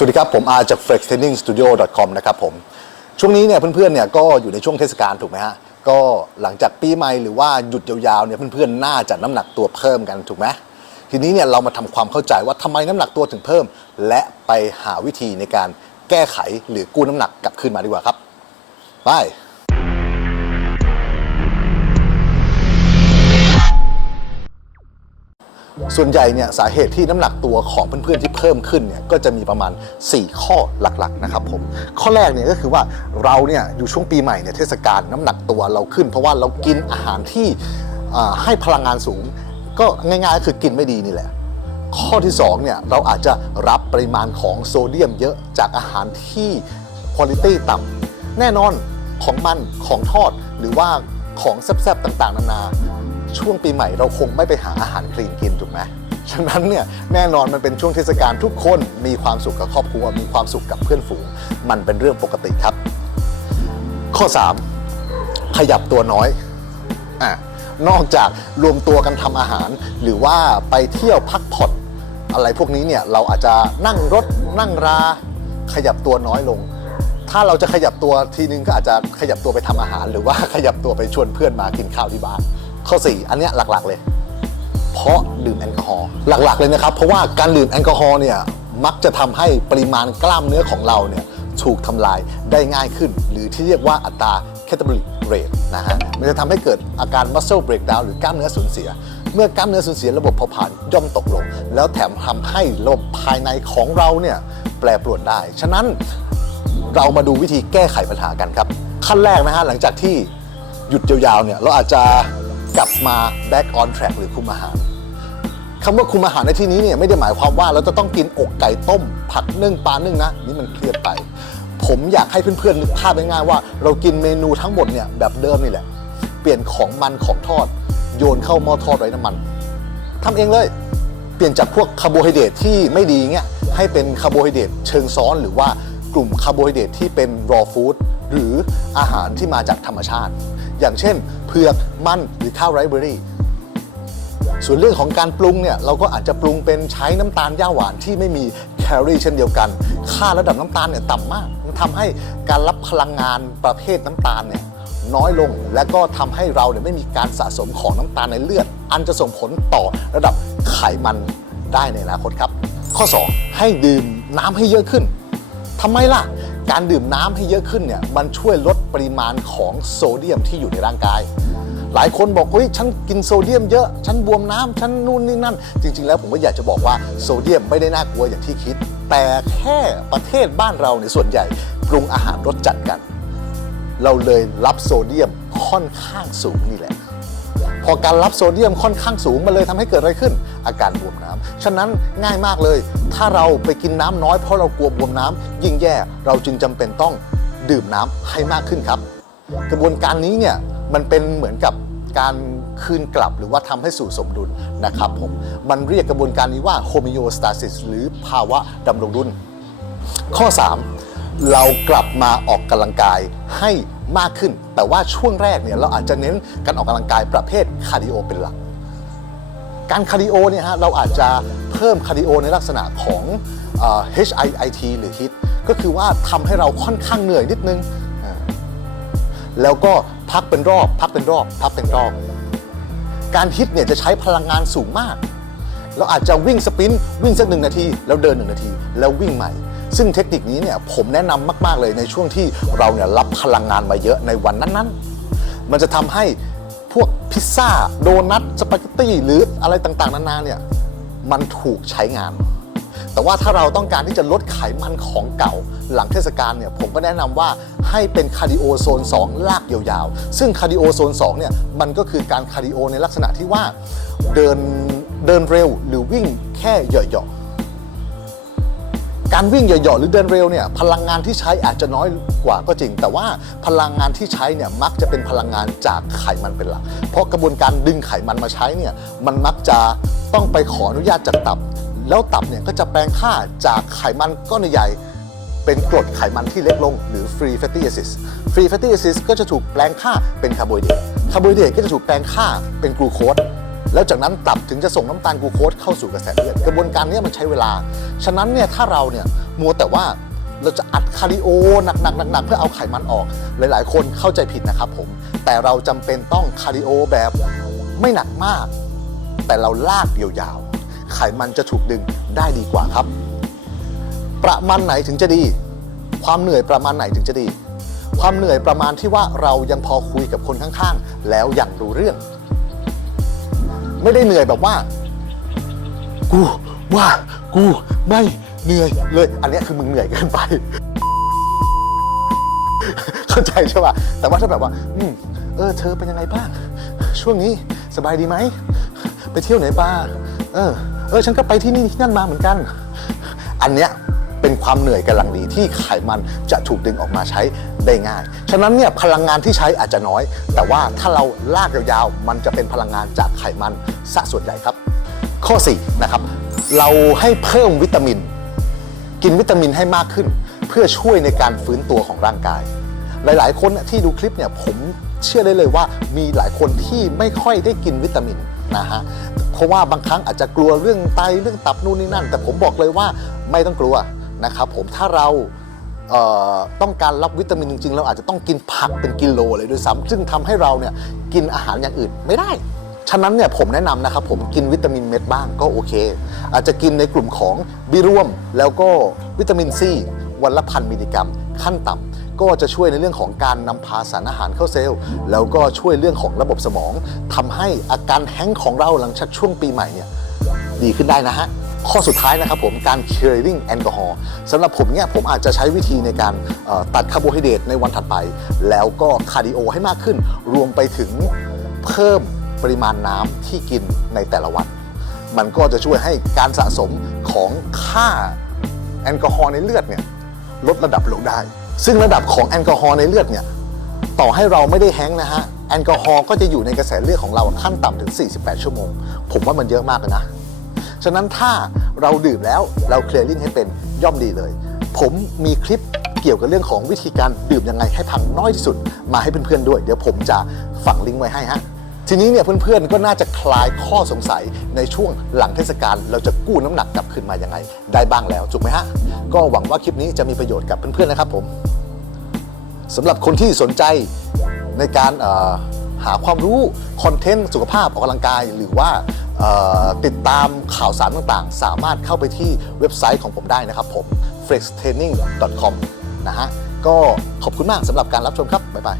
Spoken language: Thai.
สวัสดีครับ ผมอาจาก flextrainingstudio.com นะครับผม ช่วงนี้เนี่ยเพื่อนๆเนี่ยก็อยู่ในช่วงเทศกาลถูกไหมฮะ ก็หลังจากปีใหม่หรือว่าหยุดยาวๆเนี่ยเพื่อนๆน่าจะน้ำหนักตัวเพิ่มกันถูกไหมทีนี้เนี่ยเรามาทำความเข้าใจว่าทำไมน้ำหนักตัวถึงเพิ่ม และไปหาวิธีในการแก้ไขหรือกู้น้ำหนักกลับคืนมาดีกว่าครับไป ส่วนใหญ่เนี่ยสาเหตุที่น้ำหนักตัวของเพื่อนๆที่เพิ่มขึ้นเนี่ยก็จะมีประมาณ 4 ข้อหลักๆนะครับผมข้อแรกเนี่ยก็คือว่าเราเนี่ยอยู่ช่วงปีใหม่เนี่ยเทศกาลน้ำหนักตัวเราขึ้น เพราะว่าเรากินอาหารที่อ่าให้พลังงานสูง ก็ง่ายๆก็คือกินไม่ดีนี่แหละ ข้อที่2เนี่ยเราอาจจะรับปริมาณของโซเดียมเยอะจากอาหารที่คุณภาพต่ำแน่นอนของมันของทอดหรือว่าของแซ่บๆต่างๆ นานา ช่วงปีใหม่เราคงไม่ไปหาอาหารคลีนกิน กไหมฉะนั้นเนี่ยแน่นอนมันเป็นช่วงเทศกาลทุกคนมีความสุขกับครอบครัว มีความสุขกับเพื่อนฝูง มันเป็นเรื่องปกติครับ ข้อ 3 ขยับตัวน้อยอะนอกจากรวมตัวกันทำอาหาร หรือว่าไปเที่ยวพักผ่อนอะไรพวกนี้เนี่ยเราอาจจะนั่งรถนั่งราขยับตัวน้อยลง ถ้าเราจะขยับตัวทีนึงก็อาจจะขยับตัวไปทำอาหาร หรือว่าขยับตัวไปชวนเพื่อนมากินข้าวที่บ้านข้อ 4 อันเนี้ยหลักๆเลย เพราะดื่มแอลกอฮอล์หลักๆเลยนะครับ เพราะว่าการดื่มแอลกอฮอล์เนี่ยมักจะทำให้ปริมาณกล้ามเนื้อของเราเนี่ยถูกทำลายได้ง่ายขึ้น หรือที่เรียกว่าอัตรา catabolic rate นะฮะมันจะทำให้เกิดอาการ muscle breakdown หรือกล้ามเนื้อสูญเสีย เมื่อกล้ามเนื้อสูญเสียระบบเผาผลาญย่อมตกลง แล้วแถมทำให้ระบบภายในของเราเนี่ยแปรปรวนได้ ฉะนั้นเรามาดูวิธีแก้ไขปัญหากันครับ ขั้นแรกนะฮะหลังจากที่หยุดยาวๆเนี่ยเราอาจจะกลับมา back on track หรือคุมอาหารำว่าคุมอาหารในที่นี้เนี่ยไม่ได้หมายความว่าเราจะต้องกินอกไก่ต้ม ผักนึ่งปลานึ่งนะนี่มันเครียดไป ผมอยากให้เพื่อนๆนึกภาพง่ายๆว่า เรากินเมนูทั้งหมดเนี่ยแบบเดิมนี่แหละ เปลี่ยนของมันของทอด โยนเข้าหม้อทอดไร้น้ำมันทำเองเลยเปลี่ยนจากพวกคาร์โบไฮเดรตที่ไม่ดีเงี้ยให้เป็นคาร์โบไฮเดรตเชิงซ้อนหรือว่ากลุ่มคาร์โบไฮเดรตที่เป็น raw food หรืออาหารที่มาจากธรรมชาติ อย่างเช่น เผือกมันหรือข้าวไรเบอรี่ ส่วนเรื่องของการปรุงเนี่ยเราก็อาจจะปรุงเป็นใช้น้ำตาลย่าหวานที่ไม่มีแคลอรี่เช่นเดียวกัน ค่าระดับน้ำตาลเนี่ยต่ำมากมันทำให้การรับพลังงานประเภทน้ำตาลเนี่ยน้อยลง และก็ทำให้เราเนี่ยไม่มีการสะสมของน้ำตาลในเลือด อันจะส่งผลต่อระดับไขมันได้ในอนาคตครับ ข้อ 2 ให้ดื่มน้ำให้เยอะขึ้นทำไมล่ะ การดื่มน้ำให้เยอะขึ้นเนี่ยมันช่วยลดปริมาณของโซเดียมที่อยู่ในร่างกาย หลายคนบอกเฮ้ยฉันกินโซเดียมเยอะ ฉันบวมน้ำฉันนู่นนี่นั่น จริง ๆ แล้วผมก็อยากจะบอกว่าโซเดียมไม่ได้น่ากลัวอย่างที่คิด แต่แค่ประเทศบ้านเราในส่วนใหญ่ปรุงอาหารรสจัดกัน เราเลยรับโซเดียมค่อนข้างสูงนี่แหละพอการรับโซเดียมค่อนข้างสูงมันเลยทำให้เกิดอะไรขึ้น อาการบวมน้ำฉะนั้นง่ายมากเลย ถ้าเราไปกินน้ำน้อยเพราะเรากลัวบวมน้ำยิ่งแย่เราจึงจำเป็นต้องดื่มน้ำให้มากขึ้นครับ กระบวนการนี้เนี่ย มันเป็นเหมือนกับการคืนกลับหรือว่าทำให้สู่สมดุลนะครับผมมันเรียกกระบวนการนี้ว่า homeostasis หรือภาวะดำรงดุลข้อ 3 เรากลับมาออกกำลังกายให้มากขึ้น แต่ว่าช่วงแรกเนี่ยเราอาจจะเน้นการออกกำลังกายประเภทคาร์ดิโอเป็นหลัก การคาร์ดิโอเนี่ยฮะเราอาจจะเพิ่มคาร์ดิโอในลักษณะของ HIIT หรือ HIT ก็คือว่าทำให้เราค่อนข้างเหนื่อยนิดนึง แล้วก็ พักเป็นรอบ พักเป็นรอบ พักเป็นรอบ การฮิตเนี่ยจะใช้พลังงานสูงมาก เราอาจจะวิ่งสปรินต์วิ่งสักหนึ่งนาที แล้วเดินหนึ่งนาที แล้ววิ่งใหม่ ซึ่งเทคนิคนี้เนี่ยผมแนะนำมาก ๆเลยในช่วงที่เราเนี่ยรับพลังงานมาเยอะในวันนั้นๆ มันจะทำให้พวกพิซซ่า โดนัทสปาเกตตี้หรืออะไรต่างๆ นานาเนี่ยมันถูกใช้งาน แต่ว่าถ้าเราต้องการที่จะลดไขมันของเก่า หลังเทศกาลเนี่ยผมก็แนะนำว่าให้เป็นคาร์ดิโอโซน 2 ลากยาวๆ ซึ่งคาร์ดิโอโซน 2 เนี่ยมันก็คือการคาร์ดิโอในลักษณะที่ว่าเดินเดินเร็วหรือวิ่งแค่เหยาะๆการวิ่งเหยาะๆหรือเดินเร็วเนี่ยพลังงานที่ใช้อาจจะน้อยกว่าก็จริง แต่ว่าพลังงานที่ใช้เนี่ยมักจะเป็นพลังงานจากไขมันเป็นหลัก เพราะกระบวนการดึงไขมันมาใช้เนี่ยมันมักจะต้องไปขออนุญาตจากตับ แล้วตับเนี่ยก็จะแปลงค่าจากไขมันก้อนใหญ่เป็นกรดไขมันที่เล็กลงหรือ free fatty acids free fatty acids ก็จะถูกแปลงค่าเป็นคาร์โบไฮเดรตคาร์โบไฮเดรตก็จะถูกแปลงค่าเป็นกลูโคสแล้วจากนั้นตับถึงจะส่งน้ำตาลกลูโคสเข้าสู่กระแสเลือดกระบวนการนี้มันใช้เวลา ฉะนั้นเนี่ยถ้าเราเนี่ยมัวแต่ว่าเราจะอัดคาร์ดิโอหนักๆๆ เพื่อเอาไขมันออก หลายๆ คนเข้าใจผิดนะครับผม แต่เราจำเป็นต้องคาร์ดิโอแบบไม่หนักมาก แต่เราลากยาว ไขมันจะถูกดึงได้ดีกว่าครับ ประมาณไหนถึงจะดี ความเหนื่อยประมาณไหนถึงจะดี ความเหนื่อยประมาณที่ว่าเรายังพอคุยกับคนข้างๆ แล้วอยังรู้เรื่อง ไม่ได้เหนื่อยแบบว่า กูว่ากูไม่เหนื่อยเลย อันนี้คือมึงเหนื่อยเกินไป เข้าใจใช่ป่ะแต่ว่าถ้าแบบว่า อืมเออ เธอเป็นยังไงบ้าง ช่วงนี้สบายดีไหม ไปเที่ยวไหนบ้าง เออ เออฉันก็ไปที่นี่ที่นั่นมาเหมือนกัน อันเนี้ยเป็นความเหนื่อยกำลังดีที่ไขมันจะถูกดึงออกมาใช้ได้ง่าย ฉะนั้นเนี่ยพลังงานที่ใช้อาจจะน้อย แต่ว่าถ้าเราลากยาวๆ มันจะเป็นพลังงานจากไขมันซะส่วนใหญ่ครับ ข้อ4นะครับ เราให้เพิ่มวิตามิน กินวิตามินให้มากขึ้น เพื่อช่วยในการฟื้นตัวของร่างกาย หลายๆ คนที่ดูคลิปเนี่ยผมเชื่อได้เลยว่ามีหลายคนที่ไม่ค่อยได้กินวิตามิน นะฮะเพราะว่าบางครั้งอาจจะกลัวเรื่องไตเรื่องตับนู่นนี่นั่น แต่ผมบอกเลยว่าไม่ต้องกลัวนะครับผมถ้าเราเต้องการรับวิตามินจริงๆ เราอาจจะต้องกินผักเป็นกิโลเลยด้วยซ้ำซึ่งทำให้เราเนี่ยกินอาหารอย่างอื่นไม่ได้ ฉะนั้นเนี่ยผมแนะนำนะครับผมกินวิตามินเม็ดบ้างก็โอเค อาจจะกินในกลุ่มของบิร่วมแล้วก็วิตามินซีวันละพันมิลลิกรัม ขั้นต่ำ ก็จะช่วยในเรื่องของการนำพาสารอาหารเข้าเซลล์ แล้วก็ช่วยเรื่องของระบบสมองทำให้อาการแห้งก์ของเราหลังจากช่วงปีใหม่เนี่ยดีขึ้นได้นะฮะ ข้อสุดท้ายนะครับผมการ clearing แอลกอฮอล์สำหรับผมเนี่ยผมอาจจะใช้วิธีในการเอ่อตัดคาร์โบไฮเดรตในวันถัดไป แล้วก็คาร์ดิโอให้มากขึ้น รวมไปถึงเพิ่มปริมาณน้ำที่กินในแต่ละวัน มันก็จะช่วยให้การสะสมของค่าแอลกอฮอล์ในเลือดเนี่ยลดระดับลงได้ ซึ่งระดับของแอลกอฮอล์ในเลือดเนี่ยต่อให้เราไม่ได้แฮงก์นะฮะแอลกอฮอล์ก็จะอยู่ในกระแสเลือดของเราขั้นต่ำถึง 48 ชั่วโมง ผมว่ามันเยอะมากเลยนะ ฉะนั้นถ้าเราดื่มแล้วเราเคลียร์ลิ่งให้เป็นย่อมดีเลย ผมมีคลิปเกี่ยวกับเรื่องของวิธีการดื่มยังไงให้พังน้อยที่สุด มาให้เพื่อนๆด้วย เดี๋ยวผมจะฝังลิงก์ไว้ให้ฮะทีนี้เนี่ยเพื่อนๆ ก็น่าจะคลายข้อสงสัยในช่วงหลังเทศกาลเราจะกู้น้ำหนักกลับคืนมายังไง ได้บ้างแล้วถูกไหมฮะก็หวังว่าคลิปนี้จะมีประโยชน์กับเพื่อนๆนะครับผม สำหรับคนที่สนใจในการหาความรู้ คอนเทนต์สุขภาพออกกำลังกาย หรือว่าติดตามข่าวสารต่างๆ สามารถเข้าไปที่เว็บไซต์ของผมได้นะครับผม flextraining.com นะฮะก็ขอบคุณมากสำหรับการรับชมครับ บ๊ายบาย